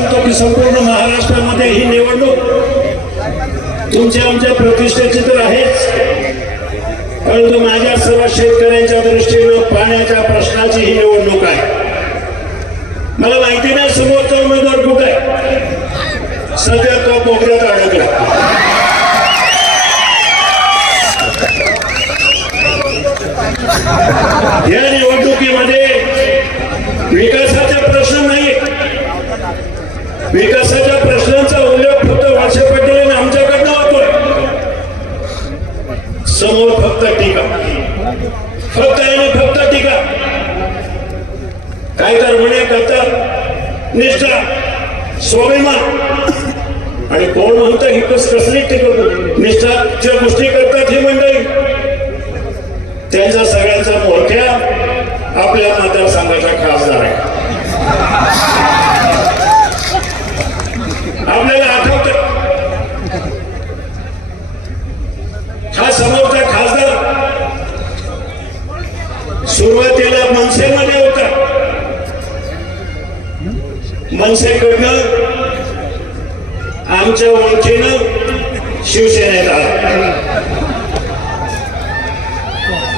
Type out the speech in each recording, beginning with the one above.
सांगतो की संपूर्ण महाराष्ट्रामध्ये ही निवडणूक तुमच्या आमच्या प्रतिष्ठेची तर आहेच. परंतु माझ्या सर्व शेतकऱ्यांच्या दृष्टीनं पाण्याच्या प्रश्नाची ही निवडणूक आहे. मला माहिती नाही समोरचा उमेदवार कुठे आहे. सध्या तो बोगद्यात अडकला. या निवडणुकीमध्ये विकास विकासाच्या प्रश्नांचा उल्लेख फक्त वर्षे पटेल आमच्याकडनं होतोय. समोर फक्त टीका. फक्त आणि फक्त टीका. काय तर म्हणे करतात निष्ठा स्वाभिमान. आणि कोण म्हणतं ही कस कसली टीका निष्ठाच्या गोष्टी करतात ही मंडळी. त्यांचा सगळ्यांचा मोठ्या आपल्या मतदारसंघाचा खासदार आहे आपल्याला आठवत हा समोरचा खासदार सुरुवातीला मनसेमध्ये होता. मनसेकडनं आमच्या ओळखीनं शिवसेनेत आला.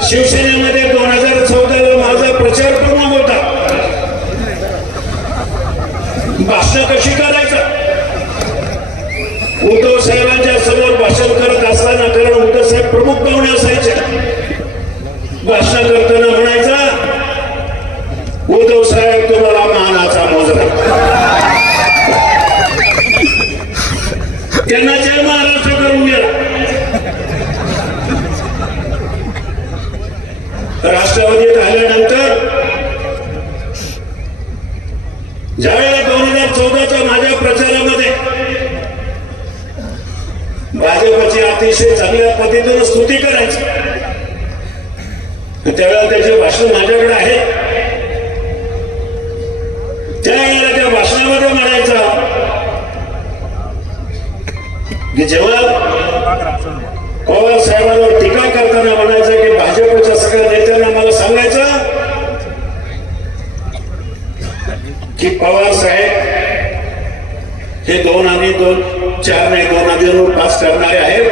शिवसेनेमध्ये दोन हजार चौदाला माझा प्रचार पूर्ण होता. भाषण कशी करायची? राष्ट्रवादीत आल्यानंतर ज्यावेळेला दोन हजार चौदाच्या माझ्या प्रचारामध्ये भाजपची अतिशय चांगल्या पद्धतीनं स्तुती करायची त्यावेळेला त्याचे भाषण माझ्याकडे आहे त्यावेळेला त्या भाषणामध्ये म्हणायचा की जेव्हा पवार साहेबांवर टीका करताना म्हणायचं की भाजपच्या सगळ्या नेत्यांना मला सांगायचं की पवार साहेब हे दोन आणि दोन चार नाही दोन आणि दोन पास करणारे आहेत.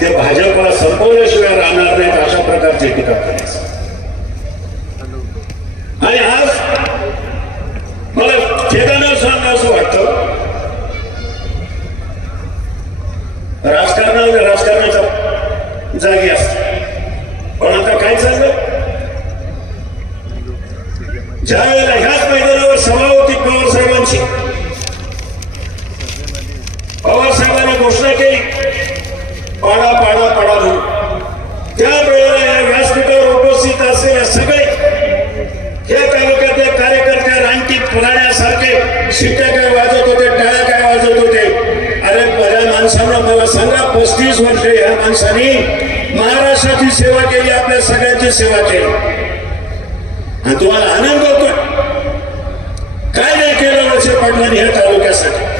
ते भाजपला संपवल्याशिवाय राहणार नाहीत अशा प्रकारची टीका करायचं. आणि आज मला खेदानं सांगा असं वाटतं. राजकारणावर राजकारण घोषणा केली पाडा पाडा पाडा म्हणून. त्यावेळेला या व्यासपीठावर उपस्थित असलेले सगळे हे तालुक्यातले कार्यकर्ते रानटी पुराण्यासारखे शिट्ट्या काय वाजत होते टाळ्या काय वाजत होते? अरे बऱ्या माणसांना मला सांगा पस्तीस वर्ष ह्या माणसाने महाराष्ट्राची सेवा केली आपल्या सगळ्यांची सेवा केली. आणि तुम्हाला आनंद होतोय. काय नाही केलं वर्ष पाटलांनी ह्या तालुक्यासाठी?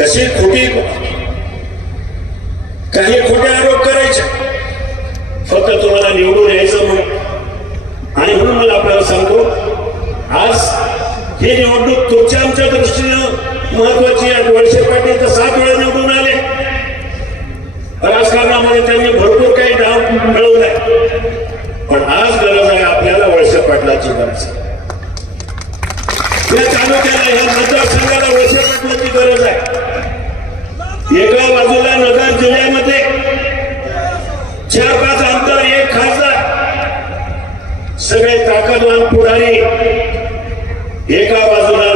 कशी खोटी काही खोटे आरोप करायचे? फक्त तुम्हाला निवडून यायचं म्हणून. आणि म्हणून मला आपल्याला सांगतो आज ही निवडणूक तुमच्या आमच्या दृष्टीनं महत्वाची आहे. वळसे पाटील तर सात वेळा निवडून आले. राजकारणामध्ये त्यांनी भरपूर काही डाव मिळवलाय. पण आज गरज आहे आपल्याला वळसे पाटलाची गरज. या तालुक्याला या मतदारसंघ एका बाजूला नगर जिल्ह्यामध्ये चार पाच आमदार एक खासदार. सगळे ताकदवान पुढारी एका बाजूला